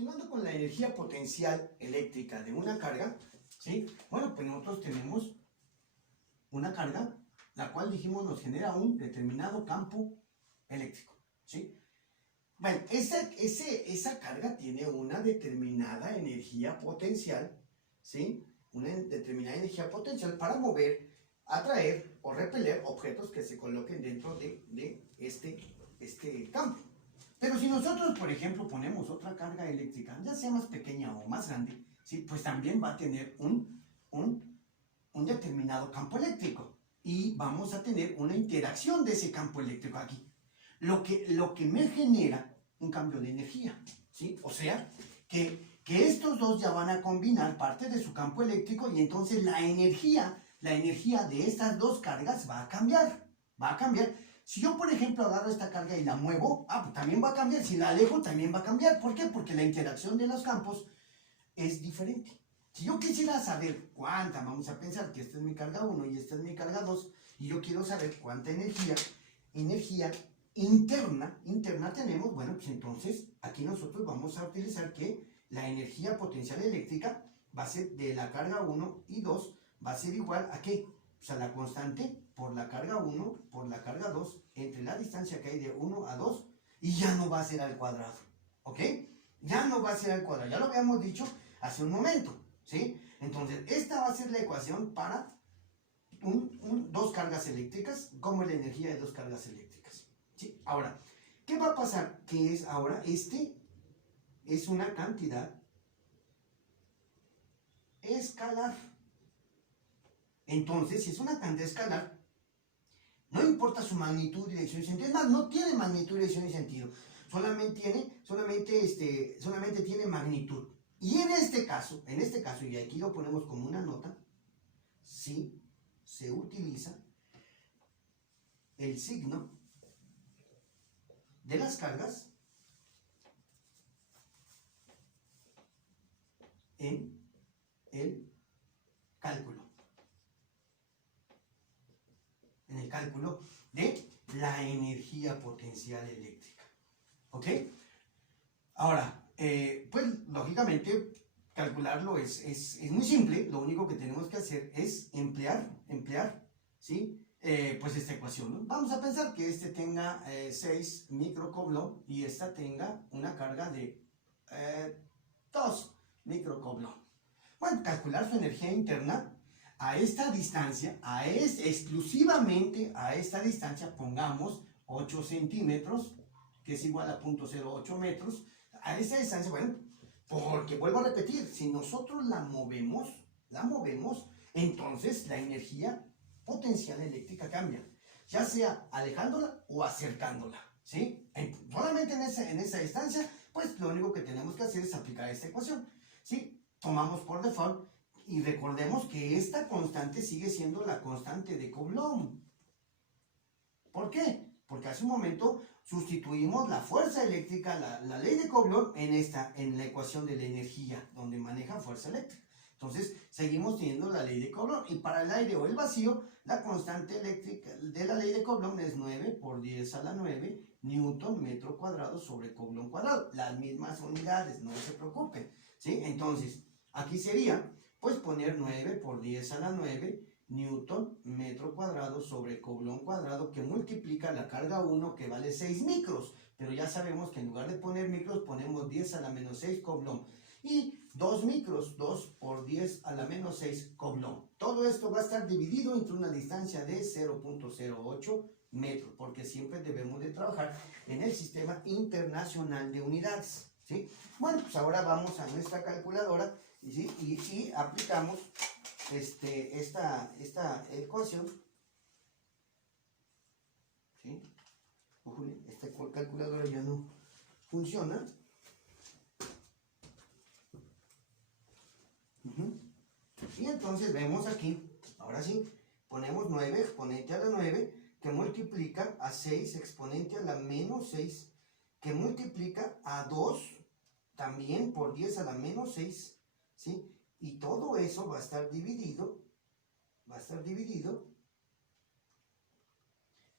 continuando con la energía potencial eléctrica de una carga, ¿sí? Bueno, pues nosotros tenemos una carga, la cual dijimos nos genera un determinado campo eléctrico, ¿sí? Bueno, esa carga tiene una determinada energía potencial, ¿sí? Una determinada energía potencial para mover, atraer o repeler objetos que se coloquen dentro de este campo. Pero si nosotros, por ejemplo, ponemos otra carga eléctrica, ya sea más pequeña o más grande, ¿sí? Pues también va a tener un determinado campo eléctrico y vamos a tener una interacción de ese campo eléctrico aquí. Lo que me genera un cambio de energía, ¿sí? O sea, que estos dos ya van a combinar parte de su campo eléctrico y entonces la energía de estas dos cargas va a cambiar, Si yo, por ejemplo, agarro esta carga y la muevo, pues también va a cambiar. Si la alejo, también va a cambiar. ¿Por qué? Porque la interacción de los campos es diferente. Si yo quisiera saber cuánta, vamos a pensar que esta es mi carga 1 y esta es mi carga 2, y yo quiero saber cuánta energía interna tenemos, bueno, pues entonces aquí nosotros vamos a utilizar que la energía potencial eléctrica va a ser de la carga 1 y 2, va a ser igual a ¿qué? Pues a la constante por la carga 1 por la carga 2 entre la distancia que hay de 1 a 2 y ya no va a ser al cuadrado, ¿ok? Ya no va a ser al cuadrado, ya lo habíamos dicho hace un momento, ¿sí? Entonces, esta va a ser la ecuación para dos cargas eléctricas, como la energía de dos cargas eléctricas, ¿sí? Ahora, ¿qué va a pasar? Que es ahora, es una cantidad escalar. Entonces, si es una cantidad escalar, no importa su magnitud, dirección y sentido, es más, no tiene magnitud, dirección y sentido, solamente tiene magnitud. Y en este caso, y aquí lo ponemos como una nota, sí se utiliza el signo de las cargas en el cálculo. En el cálculo de la energía potencial eléctrica. ¿Ok? Ahora, pues lógicamente calcularlo es muy simple. Lo único que tenemos que hacer es emplear, ¿sí? Pues esta ecuación, ¿no? Vamos a pensar que este tenga 6 microcoulomb y esta tenga una carga de 2 microcoulomb. Bueno, calcular su energía interna a esta distancia, exclusivamente a esta distancia, pongamos 8 centímetros, que es igual a 0.08 metros, a esta distancia, bueno, porque vuelvo a repetir, si nosotros la movemos, entonces la energía potencial eléctrica cambia, ya sea alejándola o acercándola, ¿sí? Solamente en esa distancia, pues lo único que tenemos que hacer es aplicar esta ecuación, ¿sí? Tomamos por default y recordemos que esta constante sigue siendo la constante de Coulomb. ¿Por qué? Porque hace un momento sustituimos la fuerza eléctrica, la ley de Coulomb, en la ecuación de la energía, donde maneja fuerza eléctrica. Entonces, seguimos teniendo la ley de Coulomb. Y para el aire o el vacío, la constante eléctrica de la ley de Coulomb es 9 por 10 a la 9 newton metro cuadrado sobre Coulomb cuadrado. Las mismas unidades, no se preocupen, ¿sí? Entonces, aquí sería, pues, poner 9 por 10 a la 9 newton metro cuadrado sobre Coulomb cuadrado, que multiplica la carga 1, que vale 6 micros, pero ya sabemos que en lugar de poner micros ponemos 10 a la menos 6 Coulomb, y 2 micros, 2 por 10 a la menos 6 Coulomb. Todo esto va a estar dividido entre una distancia de 0.08 metros, porque siempre debemos de trabajar en el sistema internacional de unidades, ¿sí? Bueno, pues ahora vamos a nuestra calculadora, ¿sí? y aplicamos esta ecuación, ¿sí? Ujule, esta calculadora ya no funciona. Y entonces vemos aquí, ahora sí, ponemos 9 exponente a la 9, que multiplica a 6 exponente a la menos 6, que multiplica a 2 también por 10 a la menos 6, ¿sí? Y todo eso va a estar dividido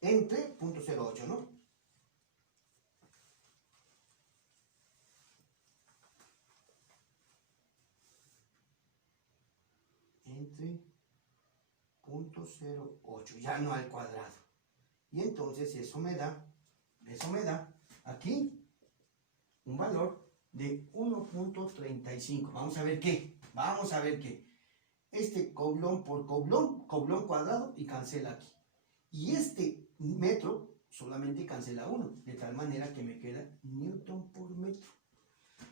entre 0.08, ¿no? entre 0.08, ya no al cuadrado. Y entonces eso me da aquí un valor de 1.35. Vamos a ver qué. Este coblón por coblón cuadrado y cancela aquí. Y este metro solamente cancela 1, de tal manera que me queda newton por metro.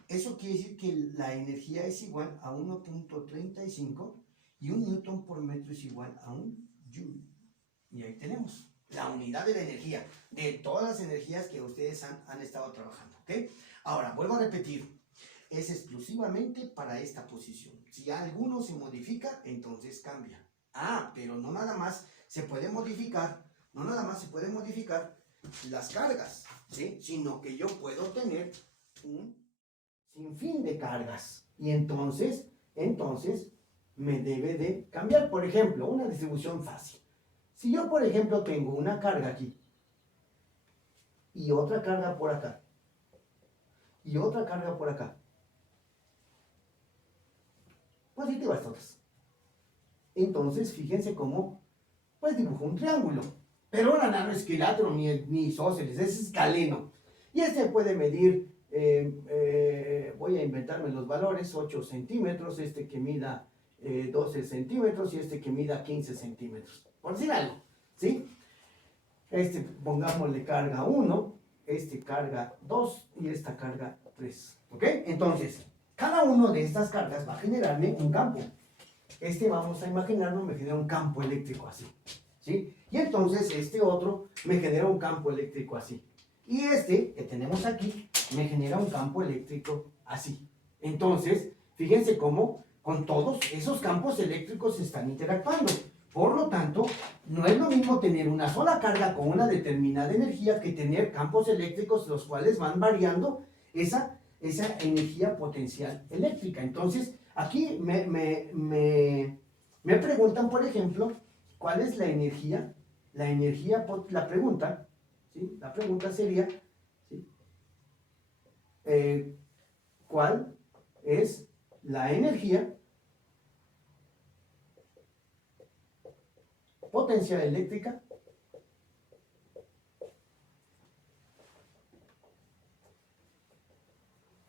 Eso quiere decir que la energía es igual a 1.35 y un newton por metro es igual a un joule. Y ahí tenemos la unidad de la energía, de todas las energías que ustedes han estado trabajando, ¿ok? Ahora, vuelvo a repetir, es exclusivamente para esta posición. Si alguno se modifica, entonces cambia. Pero no nada más se puede modificar, las cargas, ¿sí? Sino que yo puedo tener un sinfín de cargas. Y entonces me debe de cambiar. Por ejemplo, una distribución fácil. Si yo, por ejemplo, tengo una carga aquí, y otra carga por acá, y otra carga por acá, positivas todas. Entonces, fíjense cómo, pues dibujo un triángulo. Pero ahora no es equilátero ni isósceles, es escaleno. Y este puede medir, voy a inventarme los valores, 8 centímetros, este que mida 12 centímetros y este que mida 15 centímetros. Por decir algo, ¿sí? Este, pongámosle carga 1, este carga 2 y esta carga 3. ¿Ok? Entonces, cada una de estas cargas va a generarme un campo. Vamos a imaginarlo, me genera un campo eléctrico así. ¿Sí? Y entonces este otro me genera un campo eléctrico así. Y este que tenemos aquí me genera un campo eléctrico así. Entonces, fíjense cómo con todos esos campos eléctricos se están interactuando. Por lo tanto, no es lo mismo tener una sola carga con una determinada energía que tener campos eléctricos los cuales van variando esa energía potencial eléctrica. Entonces, aquí me preguntan, por ejemplo, ¿cuál es la energía? La pregunta, ¿sí? La pregunta sería, ¿sí? ¿Cuál es la energía potencial eléctrica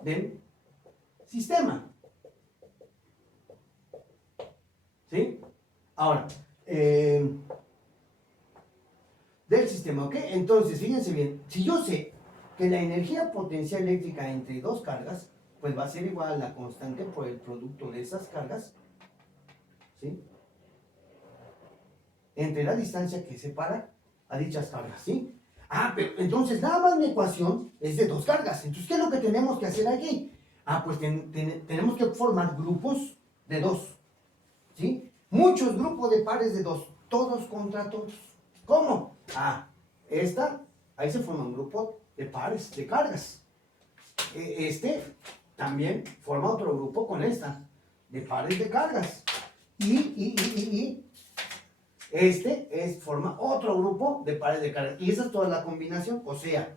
del sistema? ¿Sí? Ahora, del sistema, ¿ok? Entonces, fíjense bien, si yo sé que la energía potencial eléctrica entre dos cargas, pues va a ser igual a la constante por el producto de esas cargas, ¿sí? Entre la distancia que separa a dichas cargas, ¿sí? Pero entonces nada más mi ecuación es de dos cargas. Entonces, ¿qué es lo que tenemos que hacer aquí? Pues tenemos que formar grupos de dos, ¿sí? Muchos grupos de pares de dos, todos contra todos. ¿Cómo? Ahí se forma un grupo de pares de cargas. También forma otro grupo con esta, de pares de cargas. Forma otro grupo de pares de cargas. Y esa es toda la combinación. O sea,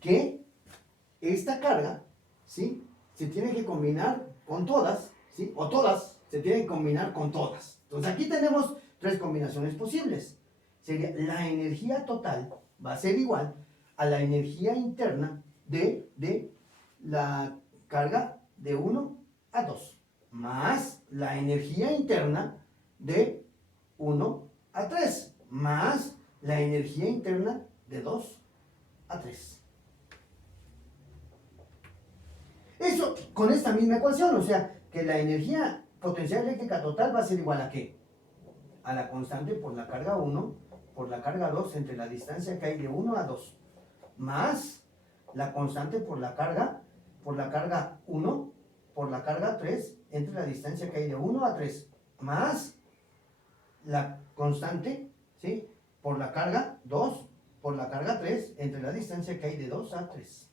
que esta carga, ¿sí? Se tiene que combinar con todas, ¿sí? O todas se tienen que combinar con todas. Entonces aquí tenemos tres combinaciones posibles. Sería la energía total va a ser igual a la energía interna de la carga de 1 a 2, más la energía interna de 1 a 3, más la energía interna de 2 a 3. Eso con esta misma ecuación, o sea, que la energía potencial eléctrica total va a ser igual a ¿qué? A la constante por la carga 1 por la carga 2 entre la distancia que hay de 1 a 2, más la constante por la carga 1 por la carga 3 entre la distancia que hay de 1 a 3, más la constante, ¿sí? Por la carga 2 por la carga 3 entre la distancia que hay de 2 a 3.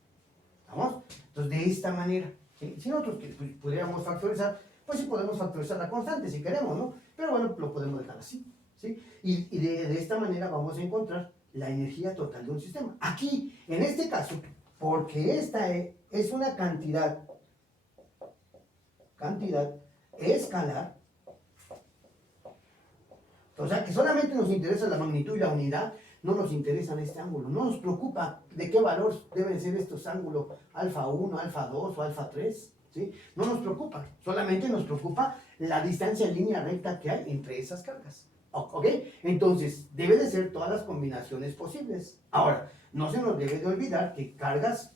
¿Estamos? Entonces, de esta manera, ¿sí? Si nosotros pudiéramos factorizar, pues sí podemos factorizar la constante si queremos, ¿no? Pero bueno, lo podemos dejar así, ¿sí? Y de esta manera vamos a encontrar la energía total de un sistema. Aquí, en este caso, porque esta es una cantidad escalar, O sea, que solamente nos interesa la magnitud y la unidad, no nos interesa en este ángulo. No nos preocupa de qué valor deben ser estos ángulos, alfa 1, alfa 2 o alfa 3. ¿Sí? No nos preocupa, solamente nos preocupa la distancia en línea recta que hay entre esas cargas. ¿Ok? Entonces, debe de ser todas las combinaciones posibles. Ahora, no se nos debe de olvidar que cargas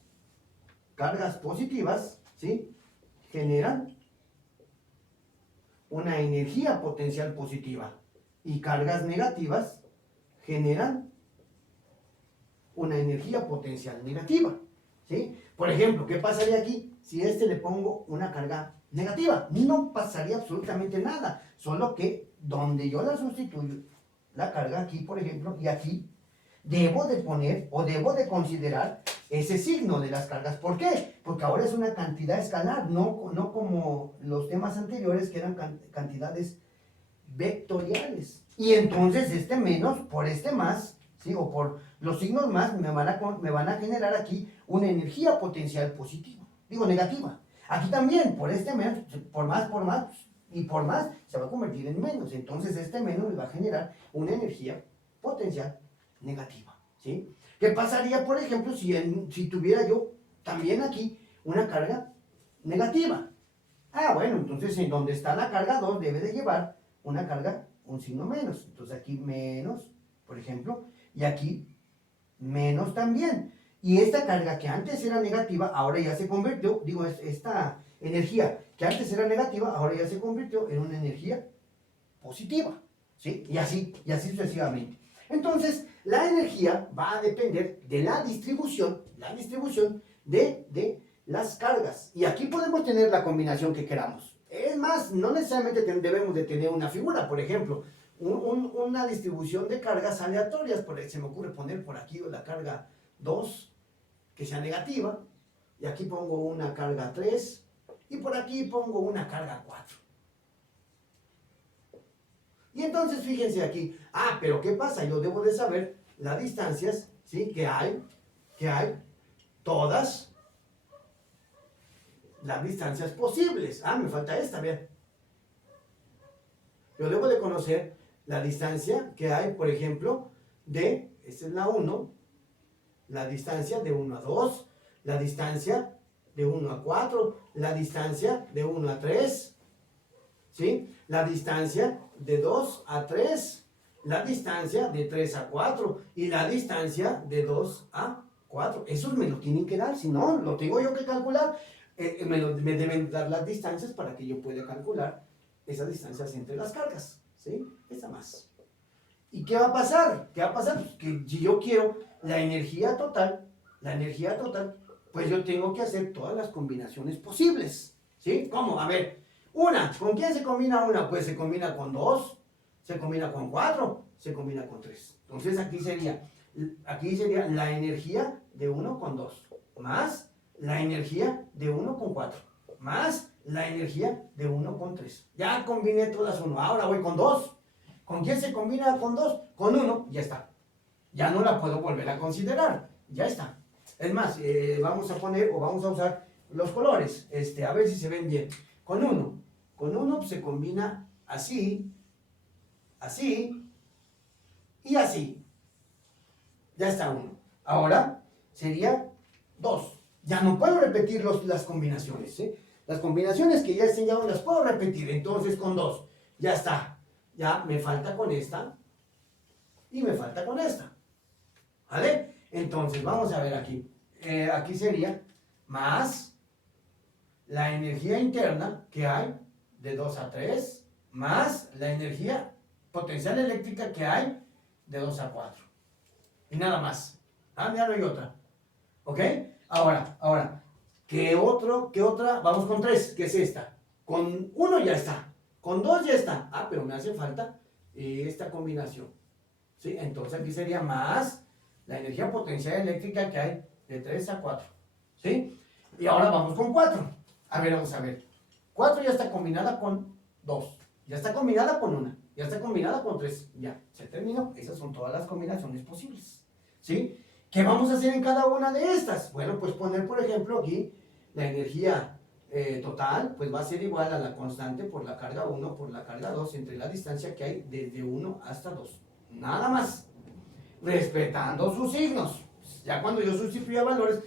positivas, ¿sí?, generan una energía potencial positiva y cargas negativas generan una energía potencial negativa, ¿sí? Por ejemplo, ¿qué pasaría aquí si a este le pongo una carga negativa? No pasaría absolutamente nada, solo que donde yo la sustituyo, la carga aquí, por ejemplo, y aquí, debo de poner o debo de considerar ese signo de las cargas. ¿Por qué? Porque ahora es una cantidad escalar, no como los temas anteriores que eran cantidades vectoriales. Y entonces este menos por este más, ¿sí?, o por los signos más, me van a generar aquí una energía potencial positiva, digo negativa. Aquí también, por este menos, por más, y por más, se va a convertir en menos. Entonces este menos me va a generar una energía potencial negativa, ¿sí? ¿Qué pasaría, por ejemplo, si tuviera yo también aquí una carga negativa? Ah, bueno, entonces en donde está la carga 2 debe de llevar una carga, un signo menos. Entonces aquí menos, por ejemplo, y aquí menos también. Y esta carga que antes era negativa, ahora ya se convirtió, digo, esta energía que antes era negativa, ahora ya se convirtió en una energía positiva, ¿sí? Y así sucesivamente. Entonces, la energía va a depender de la distribución de las cargas. Y aquí podemos tener la combinación que queramos. Es más, no necesariamente debemos de tener una figura, por ejemplo, una distribución de cargas aleatorias. Por ahí se me ocurre poner por aquí la carga 2, que sea negativa, y aquí pongo una carga 3, y por aquí pongo una carga 4. Y entonces fíjense aquí, pero ¿qué pasa? Yo debo de saber las distancias, ¿sí?, que hay todas las distancias posibles. Me falta esta, vean. Yo debo de conocer la distancia que hay, por ejemplo, esta es la 1, la distancia de 1 a 2, la distancia de 1 a 4, la distancia de 1 a 3, ¿sí?, la distancia de 2 a 3, la distancia de 3 a 4 y la distancia de 2 a 4. Esos me lo tienen que dar, si no, lo tengo yo que calcular. Me deben dar las distancias para que yo pueda calcular esas distancias entre las cargas, ¿sí? Esa más. ¿Y qué va a pasar? ¿Qué va a pasar? Pues que si yo quiero la energía total, pues yo tengo que hacer todas las combinaciones posibles, ¿sí? ¿Cómo? A ver, ¿con quién se combina una? Pues se combina con 2, se combina con 4, se combina con 3. Entonces aquí sería la energía de 1 con 2, más la energía de 1 con 4, más la energía de 1 con 3. Ya combiné todas 1, ahora voy con 2. ¿Con quién se combina con 2? Con 1, ya está. Ya no la puedo volver a considerar, ya está. Es más, vamos a usar los colores, a ver si se ven bien. Con 1 se combina así, así y así. Ya está 1. Ahora sería 2. Ya no puedo repetir las combinaciones, ¿sí? Las combinaciones que ya he enseñado las puedo repetir. Entonces con 2, ya está. Ya me falta con esta y me falta con esta. ¿Vale? Entonces vamos a ver aquí. Aquí sería más la energía interna que hay de 2 a 3, más la energía potencial eléctrica que hay de 2 a 4. Y nada más. Ya no hay otra. ¿Ok? Ahora, ¿qué otra? Vamos con 3, que es esta. Con 1 ya está. Con 2 ya está. Pero me hace falta esta combinación. ¿Sí? Entonces aquí sería más la energía potencial eléctrica que hay de 3 a 4. ¿Sí? Y ahora vamos con 4. Vamos a ver. 4 ya está combinada con 2. Ya está combinada con 1. Ya está combinada con 3. Ya, se terminó. Esas son todas las combinaciones posibles. ¿Sí? ¿Qué vamos a hacer en cada una de estas? Bueno, pues poner, por ejemplo, aquí la energía total, pues va a ser igual a la constante por la carga 1 por la carga 2 entre la distancia que hay desde 1 hasta 2. Nada más. Respetando sus signos. Ya cuando yo sustituya valores,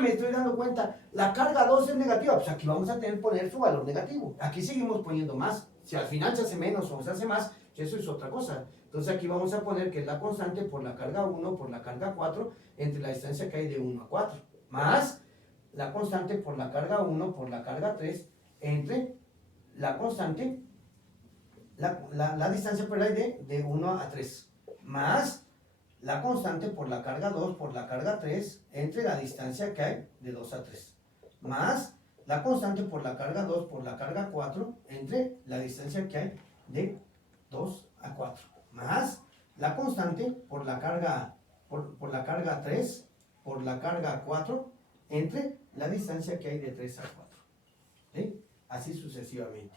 me estoy dando cuenta, la carga 2 es negativa, pues aquí vamos a tener que poner su valor negativo. Aquí seguimos poniendo más. Si al final se hace menos o se hace más, eso es otra cosa. Entonces aquí vamos a poner que es la constante por la carga 1 por la carga 4 entre la distancia que hay de 1 a 4. Más la constante por la carga 1 por la carga 3 entre la constante, la distancia por ahí de 1 a 3. Más la constante por la carga 2 por la carga 3 entre la distancia que hay de 2 a 3. Más la constante por la carga 2 por la carga 4 entre la distancia que hay de 2 a 4. Más la constante por la carga, por la carga 3 por la carga 4 entre la distancia que hay de 3 a 4. ¿Sí? Así sucesivamente.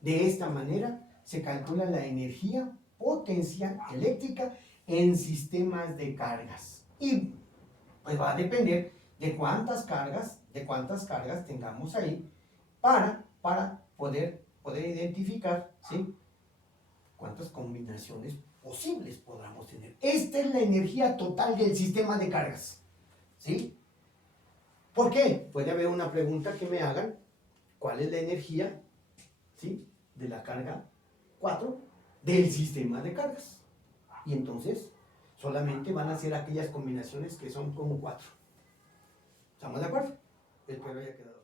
De esta manera se calcula la energía potencial eléctrica en sistemas de cargas. Y pues va a depender de cuántas cargas tengamos ahí para poder identificar, ¿sí?, cuántas combinaciones posibles podamos tener. Esta es la energía total del sistema de cargas. ¿Sí? ¿Por qué? Puede haber una pregunta que me hagan. ¿Cuál es la energía, ¿sí?, de la carga 4 del sistema de cargas? Y entonces solamente van a ser aquellas combinaciones que son con 4. ¿Estamos de acuerdo? Espero haya quedado.